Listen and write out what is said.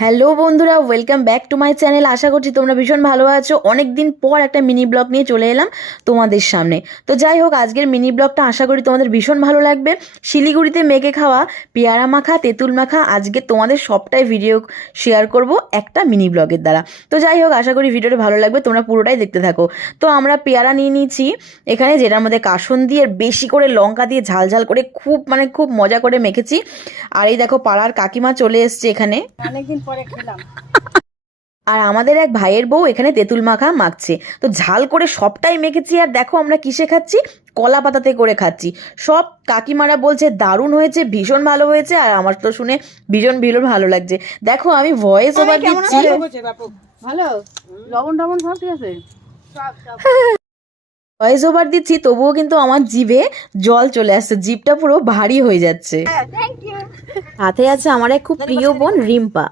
Hello বন্ধুরা, welcome back to my channel. আশা করছি তোমরা ভীষণ ভালো আছো। অনেক দিন পর একটা মিনি ব্লগ নিয়ে চলে এলাম তোমাদের সামনে। তো যাই হোক, আজকের মিনি ব্লগটা আশা করি তোমাদের ভীষণ ভালো লাগবে। শিলিগুড়িতে মেখে খাওয়া পেয়ারা মাখা, তেঁতুল মাখা, আজকে তোমাদের সবটাই ভিডিও শেয়ার করব একটা মিনি ব্লগের দ্বারা। তো যাই হোক, আশা করি ভিডিওটা ভালো লাগবে, তোমরা পুরোটাই দেখতে থাকো। তো আমরা পেয়ারা নিয়ে নিয়েছি এখানে, যেটার মধ্যে কাসুন্দি আর বেশি করে লঙ্কা দিয়ে ঝাল ঝাল করে খুব মজা করে মেখেছি। আর এই দেখো, পাড়ার কাকিমা চলে এসছে এখানে, অনেকদিন পরে খেলাম। আর আমাদের এক ভাইয়ের বউ এখানে তেঁতুল মাখা মাখছে। তো ঝাল করে সবটাই মেখেছি। আর দেখো আমরা কিসে খাচ্ছি, কলা পাতাতে করে খাচ্ছি। সব কাকিমারা বলছে দারুণ হয়েছে, ভীষণ ভালো হয়েছে। আর আমার তো শুনে ভীষণ ভীষণ ভালো লাগছে। দেখো আমি ভয়েস ওভার দিচ্ছি, ভালো লবণ টবণ সব ঠিক আছে। ভয়েস ওভার দিচ্ছি, তবুও কিন্তু আমার জিভে জল চলে আসছে, জিভটা পুরো ভারী হয়ে যাচ্ছে। সাথে আছে আমার এক খুব প্রিয় বোন রিম্পা।